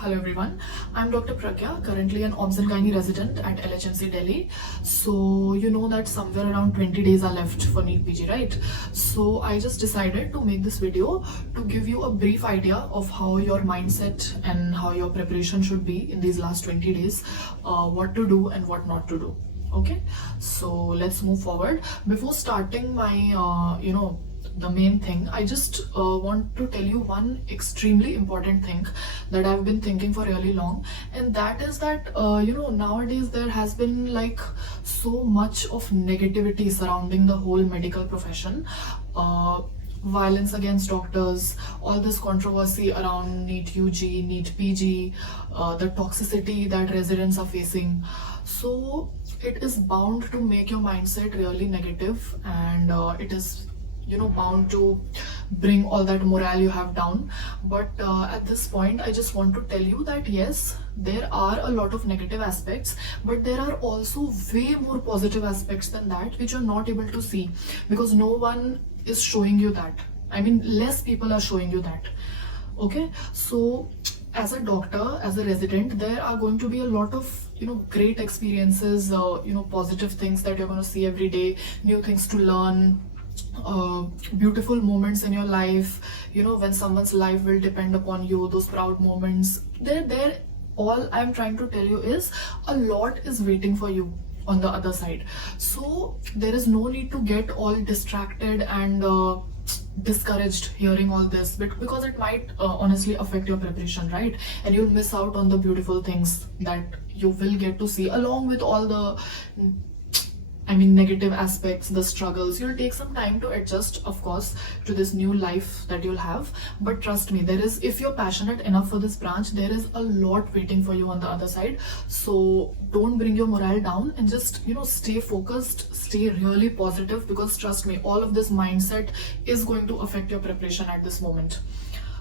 Hello everyone, I'm Dr. Pragya, currently an Obs and Gynae resident at LHMC Delhi. So you know that somewhere around 20 days are left for NEET PG, right? So I just decided to make this video to give you a brief idea of how your mindset and how your preparation should be in these last 20 days, what to do and what not to do. Okay, so let's move forward. Before starting my the main thing, I just want to tell you one extremely important thing that I've been thinking for really long, and that is that nowadays there has been like so much of negativity surrounding the whole medical profession. Violence against doctors, all this controversy around NEET UG, NEET PG, the toxicity that residents are facing. So it is bound to make your mindset really negative, and it is bound to bring all that morale you have down. But at this point I just want to tell you that yes, there are a lot of negative aspects, but there are also way more positive aspects than that which you're not able to see, because no one is showing you that. I mean, less people are showing you that. Okay, so as a doctor, as a resident, there are going to be a lot of great experiences, positive things that you're going to see every day, new things to learn, beautiful moments in your life, when someone's life will depend upon you, those proud moments. There all I'm trying to tell you is a lot is waiting for you on the other side. So there is no need to get all distracted and discouraged hearing all this, because it might honestly affect your preparation, right? And you'll miss out on the beautiful things that you will get to see, along with all the negative aspects, the struggles. You'll take some time to adjust, of course, to this new life that you'll have. But trust me, if you're passionate enough for this branch, there is a lot waiting for you on the other side. So don't bring your morale down and just, stay focused, stay really positive, because trust me, all of this mindset is going to affect your preparation at this moment.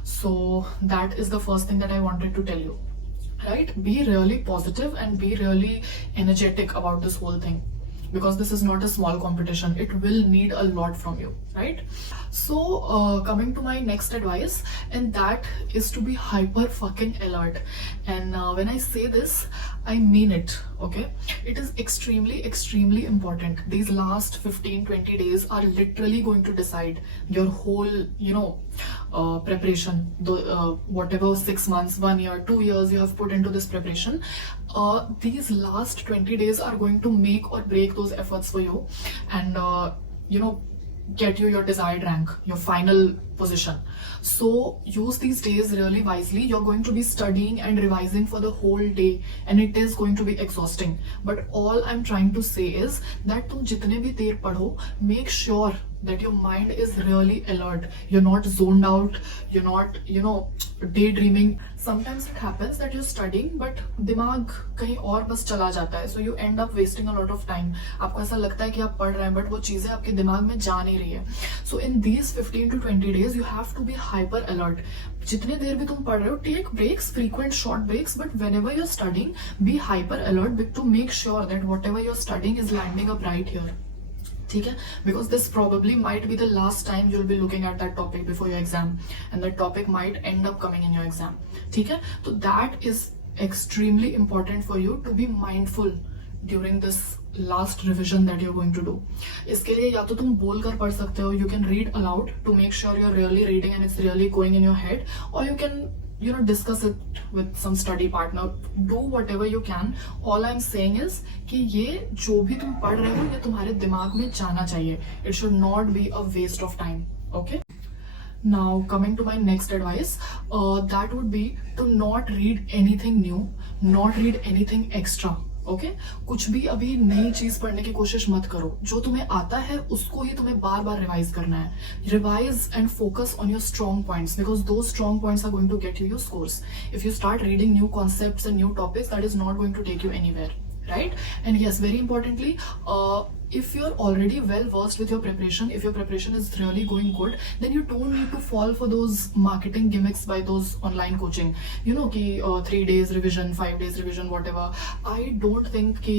So that is the first thing that I wanted to tell you, right? Be really positive and be really energetic about this whole thing, because this is not a small competition. It will need a lot from you, right? So coming to my next advice, and that is to be hyper fucking alert. And when I say this, I mean it. Okay, it is extremely important. These last 15-20 days are literally going to decide your whole preparation. Whatever 6 months, 1 year, 2 years you have put into this preparation, these last 20 days are going to make or break those efforts for you, and get you your desired rank, your final position. So use these days really wisely. You're going to be studying and revising for the whole day, and it is going to be exhausting. But all I'm trying to say is that तुम जितने भी देर पढ़ो, make sure that your mind is really alert. You're not zoned out, you're not daydreaming. Sometimes it happens that you're studying but दिमाग कहीं और बस चला जाता है, so you end up wasting a lot of time. आपको ऐसा लगता है कि आप पढ़ रहे हैं, but वो चीजें आपके दिमाग में जा नहीं रही है. So in these 15 to 20 days you have to be hyper alert. जितने देर भी तुम पढ़ रहे हो, take breaks, frequent short breaks, but whenever you're studying, be hyper alert to make sure that whatever you're studying is landing up right here. ठीक है? Because this probably might be the last time you'll be looking at that topic before your exam, and that topic might end up coming in your exam. ठीक है? So that is extremely important for you to be mindful during this last revision that you're going to do. इसके लिए या तो तुम बोल कर पढ़ सकते हो, you can read aloud to make sure you're really reading and it's really going in your head, or you can discuss it with some study partner. Do whatever you can. All I'm saying is कि ये जो भी तुम पढ़ रहे हो, ये तुम्हारे दिमाग में जाना चाहिए. It should not be a waste of time. Okay? Now coming to my next advice, that would be to not read anything new, not read anything extra. Okay कुछ भी अभी नई चीज पढ़ने की कोशिश मत करो. जो तुम्हें आता है उसको ही तुम्हें बार बार रिवाइज करना है. Revise and focus on your strong points, because those strong points are going to get you your scores. If you start reading new concepts and new topics, that is not going to take you anywhere, right? And yes, very importantly, if you're already well versed with your preparation, if your preparation is really going good, then you don't need to fall for those marketing gimmicks by those online coaching, ki 3 days revision, 5 days revision, whatever. I don't think ki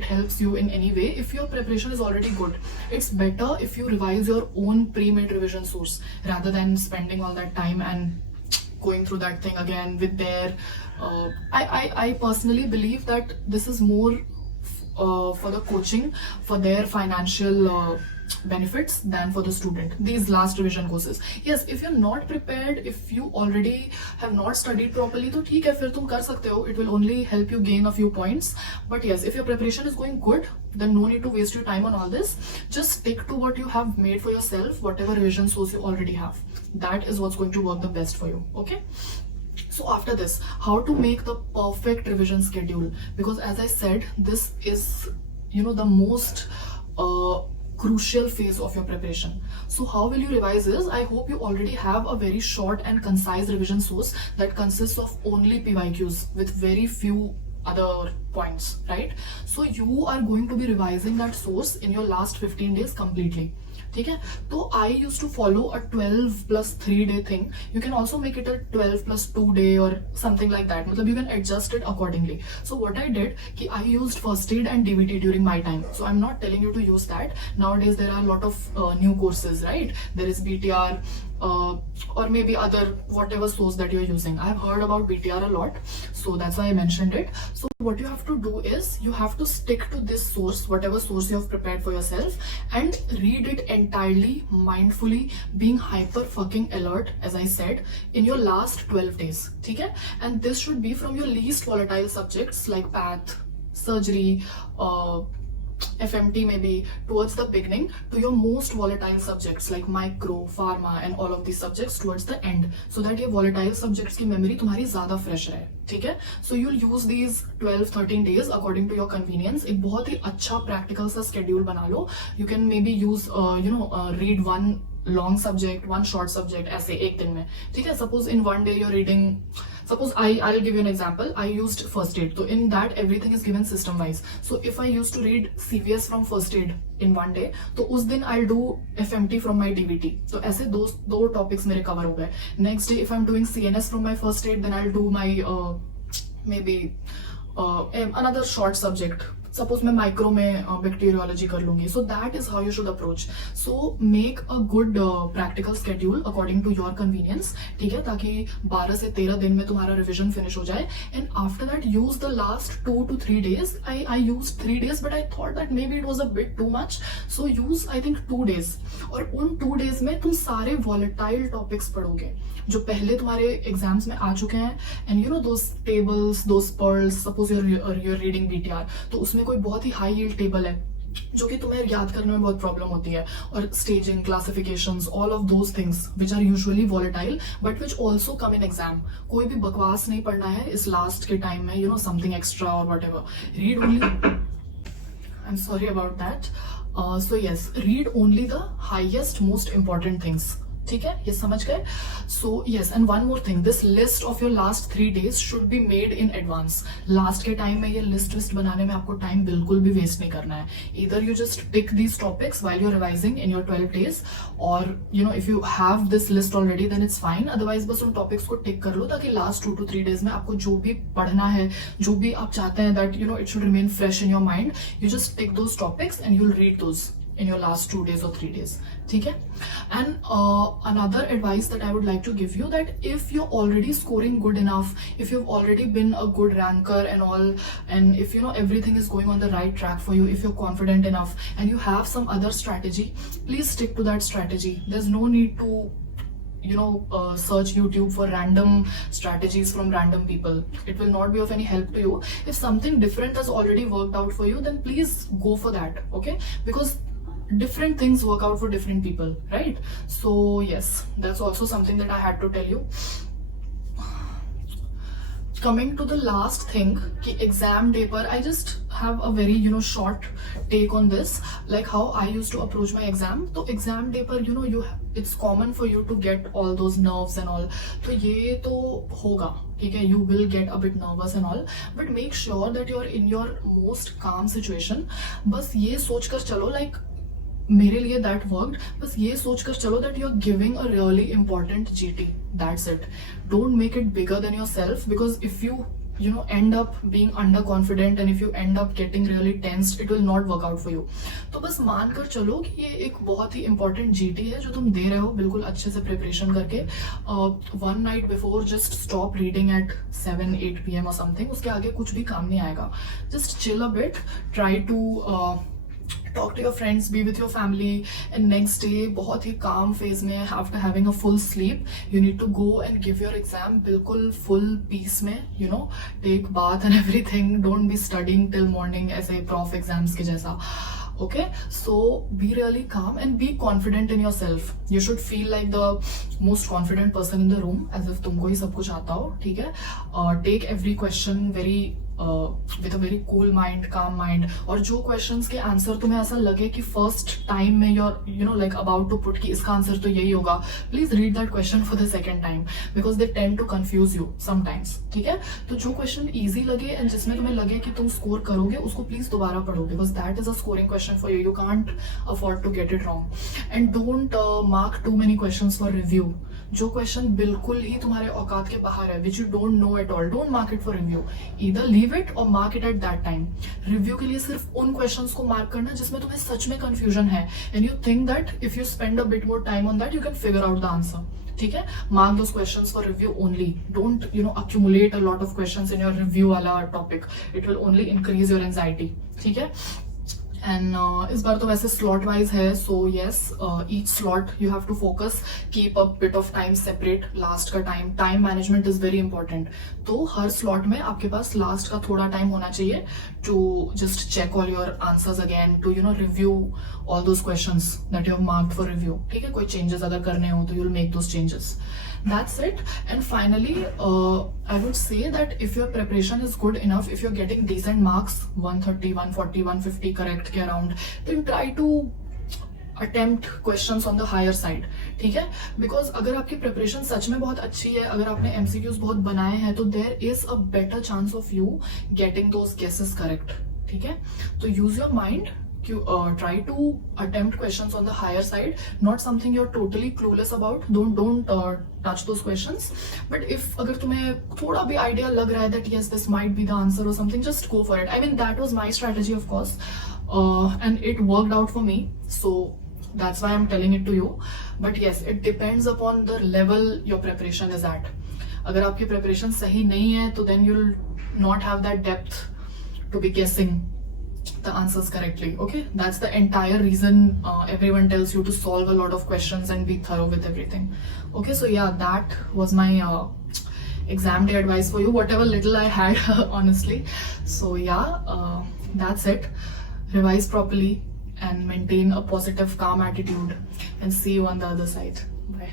it helps you in any way. If your preparation is already good, it's better if you revise your own pre-made revision source rather than spending all that time and going through that thing again with their I personally believe that this is more for the coaching, for their financial benefits than for the student, these last revision courses. Yes, if you're not prepared, if you already have not studied properly, तो ठीक है, फिर तुम कर सकते हो, it will only help you gain a few points. But yes, if your preparation is going good, then no need to waste your time on all this. Just stick to what you have made for yourself, whatever revision source you already have. That is what's going to work the best for you. Okay, so after this, how to make the perfect revision schedule? Because as I said, this is, you know, the most crucial phase of your preparation. So how will you revise this? I hope you already have a very short and concise revision source that consists of only PYQs with very few other points, right? So you are going to be revising that source in your last 15 days completely. ठीक है, तो I used to follow a 12 plus 3 day thing. You can also make it a 12 plus 2 day or something like that. मतलब you can adjust it accordingly. So what I did कि I used first aid and DVT during my time. So I'm not telling you to use that. Nowadays there are a lot of new courses, right? There is BTR or maybe other whatever source that you're using. I've heard about BTR a lot, so that's why I mentioned it. So what you have to do is you have to stick to this source, whatever source you have prepared for yourself, and read it entirely, mindfully, being hyper fucking alert, as I said, in your last 12 days. Okay? And this should be from your least volatile subjects like path, surgery, FMT maybe, towards the beginning, to your most volatile subjects like micro, pharma and all of these subjects towards the end, so that your volatile subjects की memory तुम्हारी ज़्यादा fresh रहे. ठीक है? So you'll use these 12-13 days according to your convenience. एक बहुत ही अच्छा practical सा schedule बना लो. You can maybe use read one long subject, one short subject ऐसे एक दिन में. ठीक है? Suppose in one day you're reading, suppose I'll give you an example. I used first aid. So in that everything is given system wise. So if I used to read CVS from first aid in one day, तो उस दिन I'll do FMT from my DVT. तो ऐसे दो topics मेरे cover हो गए. Next day if I'm doing CNS from my first aid, then I'll do my maybe another short subject. Suppose मैं माइक्रो में बैक्टीरियोलॉजी कर लूंगी. So that is how you should approach. So make a good practical schedule according to your convenience. ठीक है, ताकि 12 से 13 दिन में तुम्हारा रिविजन फिनिश हो जाए. And after that use the last 2 to 3 days. I use 3 days but I thought that may be it was a bit too much. So use I think 2 days. और उन 2 days में तुम सारे volatile topics पढ़ोगे जो पहले तुम्हारे exams में आ चुके हैं. And you know those tables, those pearls. Suppose you're reading BTR, तो उसमें कोई बहुत ही हाई यील्ड टेबल है जो कि तुम्हें याद करने में बहुत प्रॉब्लम होती है, और staging, classifications, all of those things which are usually volatile but which also come in exam. कोई भी बकवास नहीं पढ़ना है इस लास्ट के टाइम में, यू नो, समथिंग एक्स्ट्रा और whatever. Read only, I am sorry about that. So yes, read only the highest most important things. ठीक है, ये समझ गए. So yes, and one more thing, this list of your last 3 days should be made in advance. Last के time में ये list बनाने में आपको टाइम बिल्कुल भी वेस्ट नहीं करना है. इधर you just tick these topics while you are revising in your 12 days, और you know if you have this list already then it's fine. Otherwise बस उन टॉपिक्स को टिक कर लो ताकि लास्ट 2 to 3 days में आपको जो भी पढ़ना है, जो भी आप चाहते हैं that you know it should remain fresh in your mind, you just tick those topics and you'll read those in your last 2 days or 3 days. ठीक है? And another advice that I would like to give you, that if you're already scoring good enough, if you've already been a good ranker and all, and if you know everything is going on the right track for you, if you're confident enough and you have some other strategy, please stick to that strategy. There's no need to search YouTube for random strategies from random people. It will not be of any help to you. If something different has already worked out for you, then please go for that. Okay? Because different things work out for different people, right? So yes, that's also something that I had to tell you. Coming to the last thing, कि exam day पर, I just have a very short take on this, like how I used to approach my exam. तो exam day पर it's common for you to get all those nerves and all. तो ये तो होगा, ठीक है, you will get a bit nervous and all, but make sure that you're in your most calm situation. बस ये सोच कर चलो, like मेरे लिए दैट वर्कड. बस ये सोचकर चलो that you are giving a really important GT. That's it. Don't make it bigger than yourself, because if you end up being underconfident, and if you end up getting really tensed, it will not work out for you. तो बस मान कर चलो कि ये एक बहुत ही important GT है जो तुम दे रहे हो बिल्कुल अच्छे से प्रिपरेशन करके. One night before just stop reading at 7-8 PM और समथिंग. उसके आगे कुछ भी काम नहीं आएगा. Just chill a bit, try to talk to your friends, be with your family, and next day बहुत ही calm phase में, after having a full sleep, you need to go and give your exam बिल्कुल full peace में, take bath and everything. Don't be studying till morning ऐसे prof exams के जैसा. Okay, so be really calm and be confident in yourself. You should feel like the most confident person in the room, as if तुमको ही सब कुछ आता हो. ठीक है. Take every question very with a very cool mind, calm mind. और जो questions के answer तुम्हें ऐसा लगे कि first time में you're like about to put कि इसका answer तो यही होगा, please read that question for the second time, because they tend to confuse you sometimes. ठीक है. तो जो question easy लगे and जिसमें तुम्हें लगे कि तुम score करोगे, उसको please दोबारा पढ़ो, because that is a scoring question for you. You can't afford to get it wrong. And don't mark too many questions for review. जो क्वेश्चन बिल्कुल ही तुम्हारे औकात के बाहर है, which you don't know at all, don't mark it for review. Either leave it और mark it at that time. Review के लिए सिर्फ उन क्वेश्चंस को मार्क करना जिसमें तुम्हें सच में कंफ्यूजन है, and you think that if you spend a bit more time on that you can figure out the answer. ठीक है. Mark those questions for review only. Don't accumulate a lot of questions in your review वाला topic. It will only increase your anxiety. ठीक है. And इस बार तो वैसे slot wise है, so yes, each slot you have to focus, keep a bit of time separate. Last का time management is very important. तो हर स्लॉट में आपके पास लास्ट का थोड़ा टाइम होना चाहिए to just check all your answers again, to review all those questions that you have marked for review. ठीक है. कोई चेंजेस अगर करने हो तो you will make those changes. That's it. And finally, I would say that if your preparation is good enough, if you're getting decent marks, 130, 140, 150 correct के around, then try to attempt questions on the higher side. ठीक है. Because अगर आपकी preparation सच में बहुत अच्छी है, अगर आपने MCQs बहुत बनाए हैं, तो there is a better chance of you getting those guesses correct. ठीक है. तो use your mind. Try to attempt questions on the higher side, not something you're totally clueless about. Don't touch those questions. But if अगर तुम्हें थोड़ा भी idea लग रहा है that yes, this might be the answer or something, just go for it. I mean, that was my strategy, of course, and it worked out for me. So that's why I'm telling it to you. But yes, it depends upon the level your preparation is at. अगर आपकी preparation सही नहीं है, तो then you'll not have that depth to be guessing the answers correctly. Okay, that's the entire reason everyone tells you to solve a lot of questions and be thorough with everything. Okay, so yeah, that was my exam day advice for you, whatever little I had honestly. So yeah, that's it. Revise properly and maintain a positive, calm attitude, and see you on the other side. Bye.